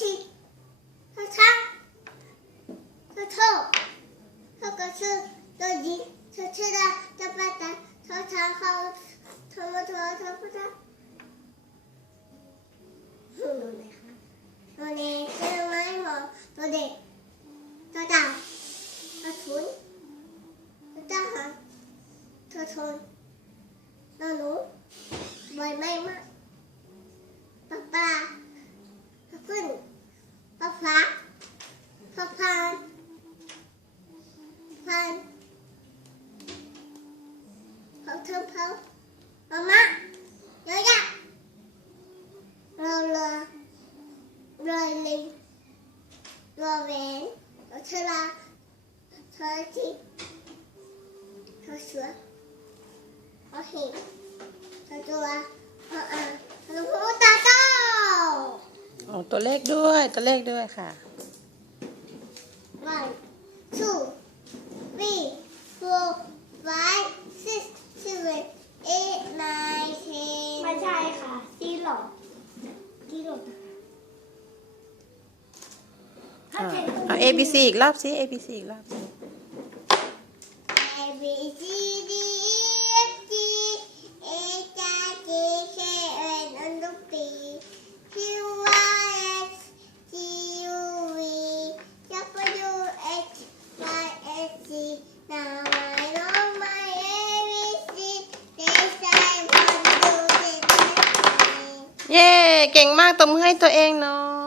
ชีเธอช่างเธอเท่าเธอก็ชื่อตัวยิงเธอชื่อดาจะไปแต่เธอช่างเขาเธอมาเธอเธอพูดได้หนูเลยค่ะตัวเด็กชื่อไม้หมอตัวเด็กตัวดาวตัวทุนตัวทหารตัวทนตัวหนูใบไม้มากปลาปลาปลาขึ้นปลาฟ้า ปลาพานพานเผาเทิมเผามามาเยอะแยะเราเรือเรือลิงเรือแหวนเราเธอลาเรือจีเรือเสือเรือหินเรือตัวเรืออ่างเรือพูดตาโตอ๋อตัวเลขด้วยตัวเลขด้วยค่ะ One, two, three, four, five, six, seven, eight, nine, ten. ไม่ใช่ค่ะซีหลอดซีหลอดอ่าเอา A B C อีกรอบสิ A B C อีกรอบสิ A B C เก่งมากตบมือให้ตัวเองหน่อย